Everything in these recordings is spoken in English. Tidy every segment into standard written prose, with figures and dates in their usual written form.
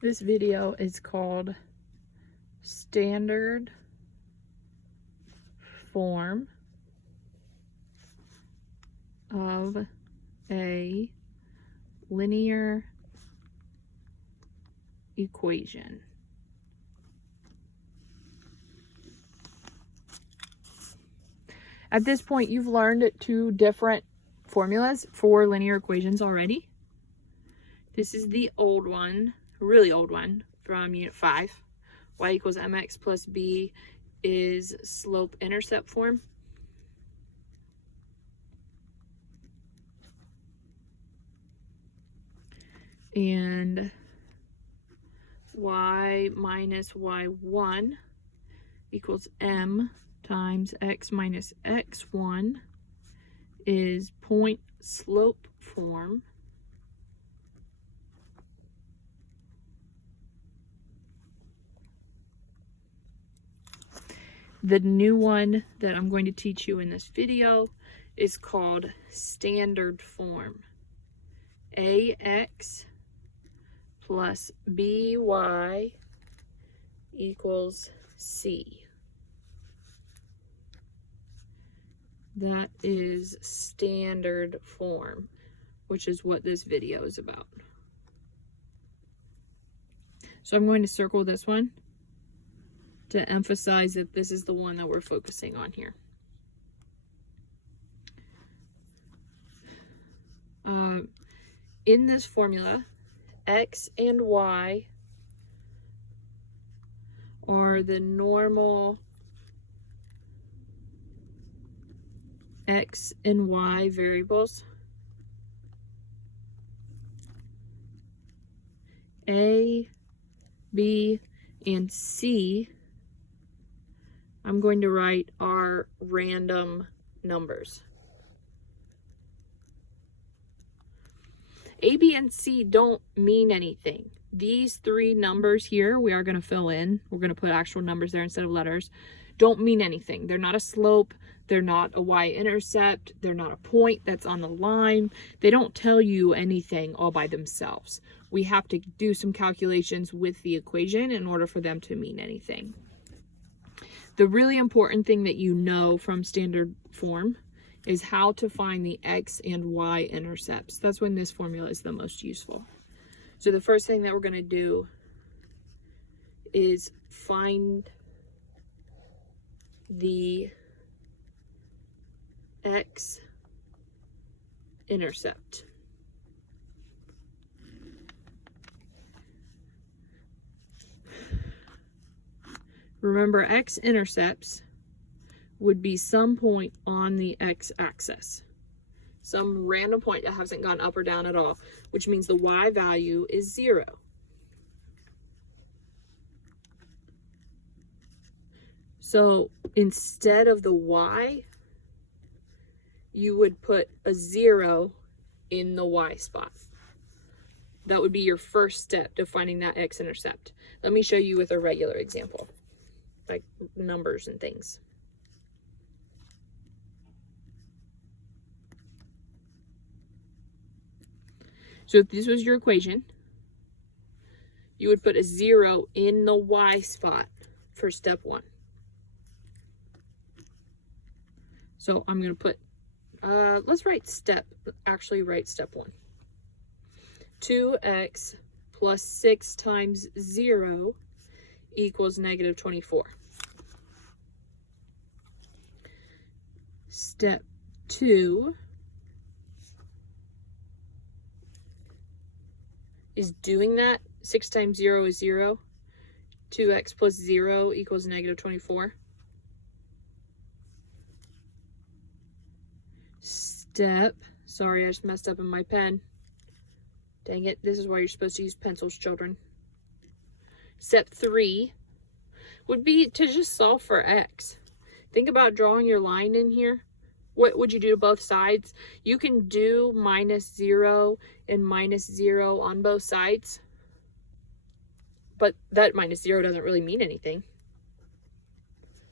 This video is called Standard Form of a Linear Equation. At this point, you've learned 2 different formulas for linear equations already. This is the old one, really old one, from Unit 5. Y equals mx plus b is slope-intercept form. And y minus y1 equals m times x minus x1 is point slope form. The new one that I'm going to teach you in this video is called standard form. AX plus BY equals C. That is standard form, which is what this video is about. So I'm going to circle this one to emphasize that this is the one that we're focusing on here. In this formula, x and y are the normal x and y variables. A, B, and C, I'm going to write are random numbers. A, B, and C don't mean anything. These 3 numbers here, we are going to fill in. We're going to put actual numbers there instead of letters. Don't mean anything. They're not a slope. They're not a y-intercept. They're not a point that's on the line. They don't tell you anything all by themselves. We have to do some calculations with the equation in order for them to mean anything. The really important thing that you know from standard form is how to find the x and y intercepts. That's when this formula is the most useful. So the first thing that we're going to do is find the x intercept. Remember, x-intercepts would be some point on the x-axis. Some random point that hasn't gone up or down at all, which means the y value is 0. So instead of the y, you would put a 0 in the y spot. That would be your first step to finding that x-intercept. Let me show you with a regular example, like numbers and things. So if this was your equation, you would put a 0 in the y spot for step 1. So I'm going to put, let's write step 1. 2x plus 6 times 0 equals negative 24. Step 2 is doing that. 6 times 0 is 0. 2x plus 0 equals negative 24. Sorry, I just messed up in my pen. Dang it, this is why you're supposed to use pencils, children. Step 3 would be to just solve for x. Think about drawing your line in here. What would you do to both sides? You can do minus 0 and minus 0 on both sides. But that minus 0 doesn't really mean anything.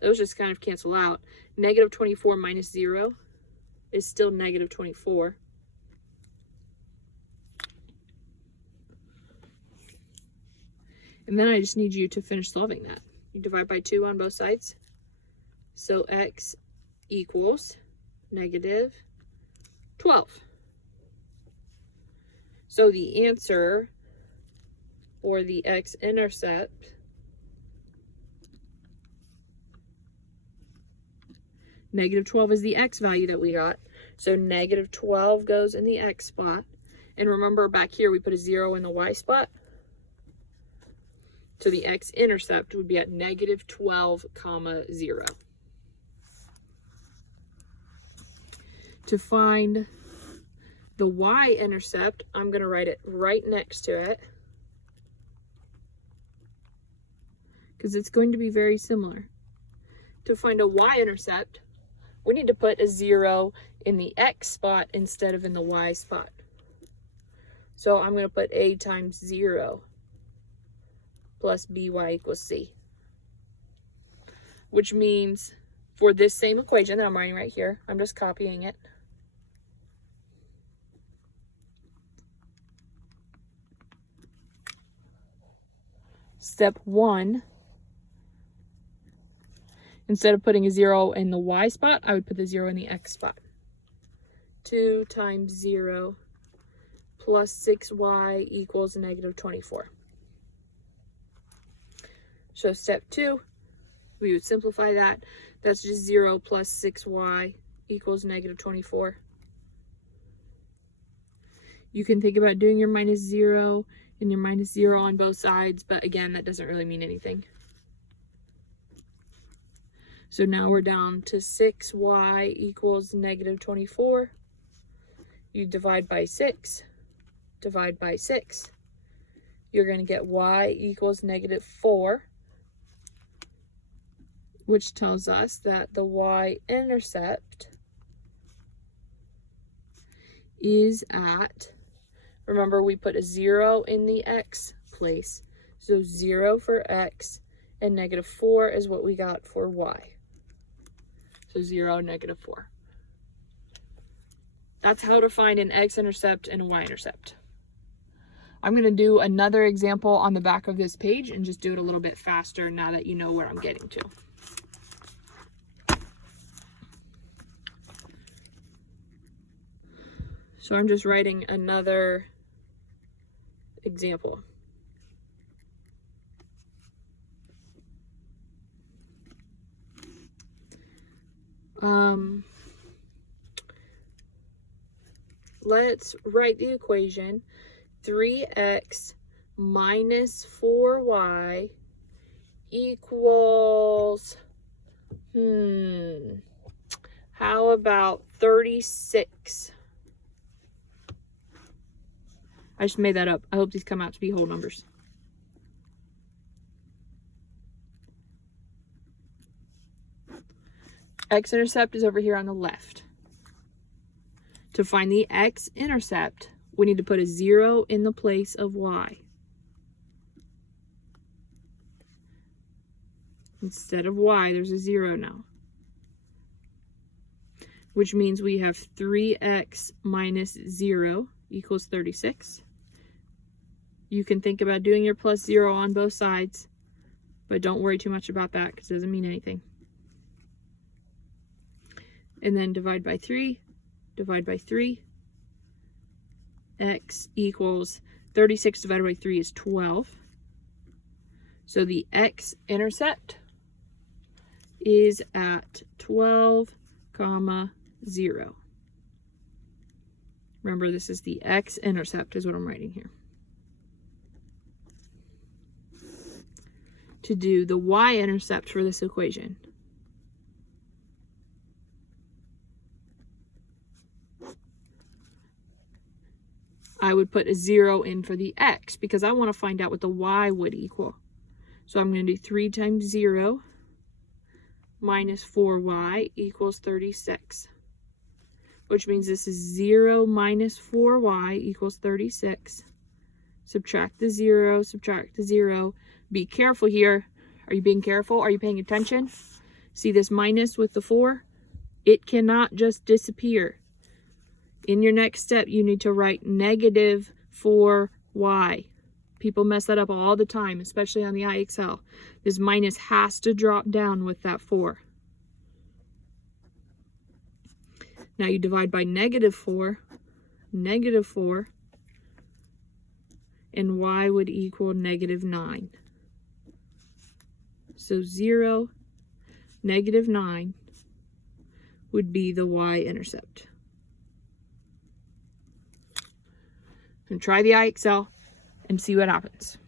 Those just kind of cancel out. Negative 24 minus 0 is still negative 24. And then I just need you to finish solving that. You divide by 2 on both sides. So x equals negative 12. So the answer, or the x-intercept, negative 12 is the x value that we got. So negative 12 goes in the x spot. And remember back here, we put a 0 in the y spot. So the x-intercept would be at negative 12, 0. To find the y-intercept, I'm going to write it right next to it, because it's going to be very similar. To find a y-intercept, we need to put a 0 in the x spot instead of in the y spot. So I'm going to put a times 0 plus by equals c. Which means for this same equation that I'm writing right here, I'm just copying it. Step 1, instead of putting a 0 in the y spot, I would put the 0 in the x spot. 2 times 0 plus 6y equals negative 24. So step 2, we would simplify that. That's just 0 plus 6y equals negative 24. You can think about doing your minus 0 and your minus 0 on both sides, but again, that doesn't really mean anything. So now we're down to 6y equals negative 24. You divide by 6, divide by 6. You're going to get y equals negative 4, which tells us that the y-intercept is at, remember we put a 0 in the x place, so 0 for x, and negative 4 is what we got for y. So 0, negative 4. That's how to find an x-intercept and a y-intercept. I'm going to do another example on the back of this page and just do it a little bit faster now that you know where I'm getting to. So I'm just writing another example. Let's write the equation 3x minus 4y equals, how about 36? I just made that up. I hope these come out to be whole numbers. X-intercept is over here on the left. To find the x-intercept, we need to put a 0 in the place of y. Instead of y, there's a 0 now. Which means we have 3x minus 0 equals 36. You can think about doing your plus 0 on both sides, but don't worry too much about that because it doesn't mean anything. And then divide by 3, divide by 3. X equals 36 divided by 3 is 12. So the x-intercept is at 12, 0. Remember, this is the x-intercept is what I'm writing here. To do the y-intercept for this equation, I would put a 0 in for the x because I want to find out what the y would equal. So I'm going to do 3 times 0 minus 4y equals 36. Which means this is 0 minus 4y equals 36. Subtract the 0, subtract the 0. Be careful here. Are you being careful? Are you paying attention? See this minus with the 4? It cannot just disappear. In your next step, you need to write negative 4y. People mess that up all the time, especially on the IXL. This minus has to drop down with that 4. Now you divide by -4, and y would equal -9. So 0, -9 would be the y-intercept. And try the IXL and see what happens.